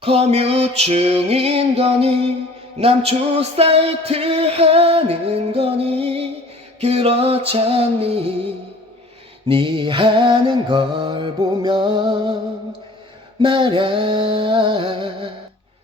커뮤 중인 거니 남초 사이트 하는 거니 그렇잖니. 네 하는 걸 보면 말야.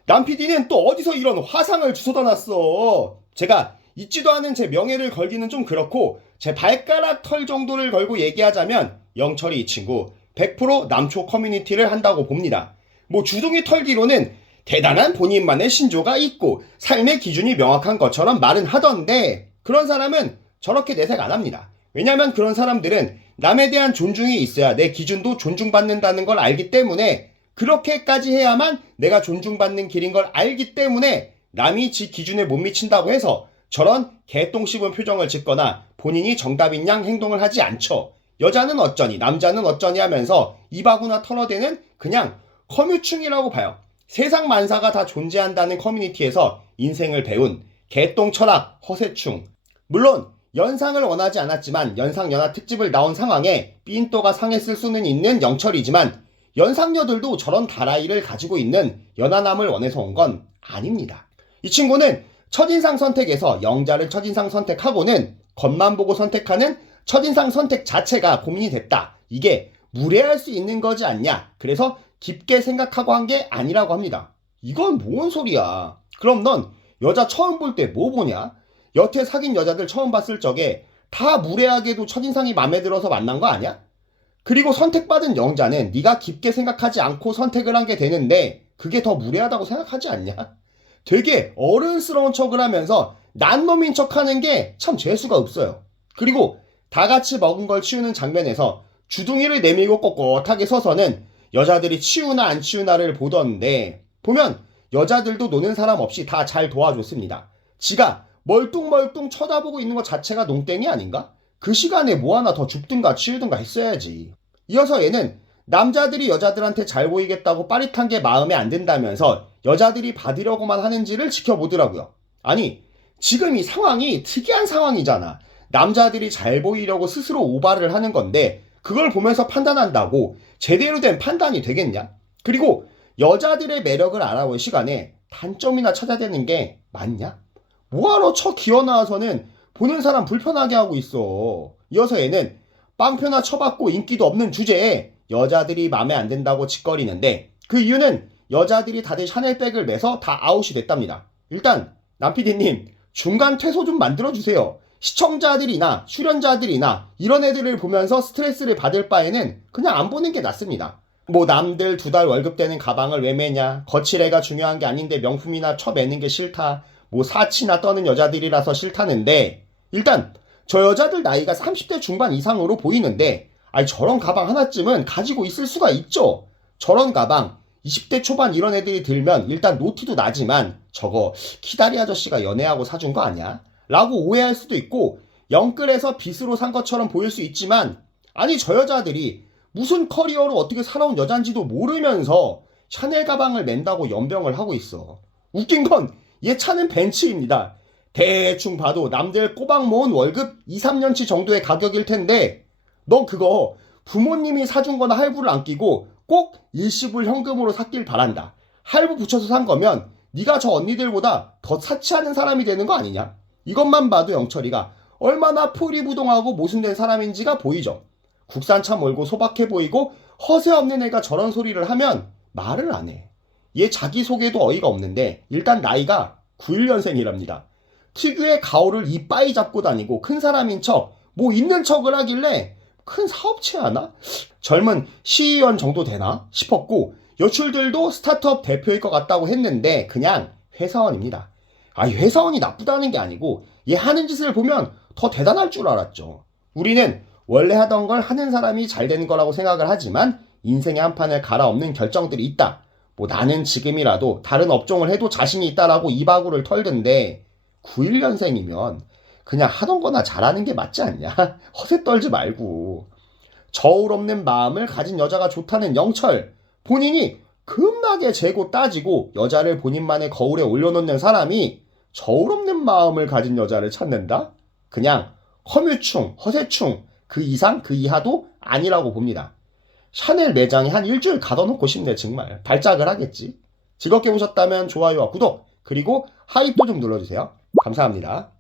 남PD는 또 어디서 이런 화상을 주워다 놨어? 제가 잊지도 않은 제 명예를 걸기는 좀 그렇고 제 발가락 털 정도를 걸고 얘기하자면 영철이 이 친구 100% 남초 커뮤니티를 한다고 봅니다. 뭐 주둥이 털기로는 대단한 본인만의 신조가 있고 삶의 기준이 명확한 것처럼 말은 하던데 그런 사람은 저렇게 내색 안 합니다. 왜냐면 그런 사람들은 남에 대한 존중이 있어야 내 기준도 존중받는다는 걸 알기 때문에 그렇게까지 해야만 내가 존중받는 길인 걸 알기 때문에 남이 지 기준에 못 미친다고 해서 저런 개똥 씹은 표정을 짓거나 본인이 정답인 양 행동을 하지 않죠. 여자는 어쩌니 남자는 어쩌니 하면서 입하구나 털어대는 그냥 커뮤충이라고 봐요. 세상 만사가 다 존재한다는 커뮤니티에서 인생을 배운 개똥 철학 허세충. 물론 연상을 원하지 않았지만 연상 연하 특집을 나온 상황에 삔또가 상했을 수는 있는 영철이지만 연상녀들도 저런 다라이를 가지고 있는 연하남을 원해서 온 건 아닙니다. 이 친구는 첫인상 선택에서 영자를 첫인상 선택하고는 겉만 보고 선택하는 첫인상 선택 자체가 고민이 됐다. 이게 무례할 수 있는 거지 않냐. 그래서 깊게 생각하고 한 게 아니라고 합니다. 이건 뭔 소리야. 그럼 넌 여자 처음 볼 때 뭐 보냐? 여태 사귄 여자들 처음 봤을 적에 다 무례하게도 첫인상이 마음에 들어서 만난 거 아니야? 그리고 선택받은 영자는 네가 깊게 생각하지 않고 선택을 한 게 되는데 그게 더 무례하다고 생각하지 않냐? 되게 어른스러운 척을 하면서 난놈인 척하는 게 참 재수가 없어요. 그리고 다 같이 먹은 걸 치우는 장면에서 주둥이를 내밀고 꼿꼿하게 서서는 여자들이 치우나 안 치우나를 보던데 보면 여자들도 노는 사람 없이 다 잘 도와줬습니다. 지가 멀뚱멀뚱 쳐다보고 있는 것 자체가 농땡이 아닌가? 그 시간에 뭐 하나 더 줍든가 치우든가 했어야지. 이어서 얘는 남자들이 여자들한테 잘 보이겠다고 빠릿한 게 마음에 안 든다면서 여자들이 받으려고만 하는지를 지켜보더라고요. 아니, 지금 이 상황이 특이한 상황이잖아. 남자들이 잘 보이려고 스스로 오바를 하는 건데, 그걸 보면서 판단한다고 제대로 된 판단이 되겠냐? 그리고 여자들의 매력을 알아볼 시간에 단점이나 찾아대는 게 맞냐? 뭐하러 쳐 기어 나와서는 보는 사람 불편하게 하고 있어. 이어서 얘는 빵표나 쳐받고 인기도 없는 주제에 여자들이 마음에 안 든다고 짓거리는데 그 이유는 여자들이 다들 샤넬백을 매서 다 아웃이 됐답니다. 일단 남피디님 중간 퇴소 좀 만들어주세요. 시청자들이나 출연자들이나 이런 애들을 보면서 스트레스를 받을 바에는 그냥 안 보는 게 낫습니다. 뭐 남들 두 달 월급 되는 가방을 왜 매냐 거칠애가 중요한 게 아닌데 명품이나 쳐매는 게 싫다 뭐 사치나 떠는 여자들이라서 싫다는데 일단 저 여자들 나이가 30대 중반 이상으로 보이는데 아니 저런 가방 하나쯤은 가지고 있을 수가 있죠. 저런 가방 20대 초반 이런 애들이 들면 일단 노티도 나지만 저거 키다리 아저씨가 연애하고 사준 거 아니야? 라고 오해할 수도 있고 영끌에서 빚으로 산 것처럼 보일 수 있지만 아니 저 여자들이 무슨 커리어로 어떻게 살아온 여잔지도 모르면서 샤넬 가방을 맨다고 연병을 하고 있어. 웃긴 건 얘 차는 벤츠입니다. 대충 봐도 남들 꼬박 모은 월급 2, 3년치 정도의 가격일 텐데 넌 그거 부모님이 사준 거나 할부를 안 끼고 꼭 일시불 현금으로 샀길 바란다. 할부 붙여서 산 거면 네가 저 언니들보다 더 사치하는 사람이 되는 거 아니냐? 이것만 봐도 영철이가 얼마나 포리부동하고 모순된 사람인지가 보이죠. 국산차 몰고 소박해 보이고 허세 없는 애가 저런 소리를 하면 말을 안 해. 얘 자기소개도 어이가 없는데 일단 나이가 91년생이랍니다. 특유의 가오를 이빠이 잡고 다니고 큰 사람인 척, 뭐 있는 척을 하길래 큰 사업체 하나? 젊은 시의원 정도 되나 싶었고 여출들도 스타트업 대표일 것 같다고 했는데 그냥 회사원입니다. 아, 회사원이 나쁘다는 게 아니고 얘 하는 짓을 보면 더 대단할 줄 알았죠. 우리는 원래 하던 걸 하는 사람이 잘 되는 거라고 생각을 하지만 인생의 한 판을 갈아엎는 결정들이 있다. 뭐 나는 지금이라도 다른 업종을 해도 자신이 있다라고 이바구를 털던데 91년생이면 그냥 하던 거나 잘하는 게 맞지 않냐? 허세 떨지 말고. 저울 없는 마음을 가진 여자가 좋다는 영철. 본인이 급나게 재고 따지고 여자를 본인만의 거울에 올려놓는 사람이 저울 없는 마음을 가진 여자를 찾는다? 그냥 허뮤충, 허세충, 그 이상, 그 이하도 아니라고 봅니다. 샤넬 매장에 한 일주일 가둬놓고 싶네, 정말. 발작을 하겠지. 즐겁게 보셨다면 좋아요와 구독, 그리고 하이프 좀 눌러주세요. 감사합니다.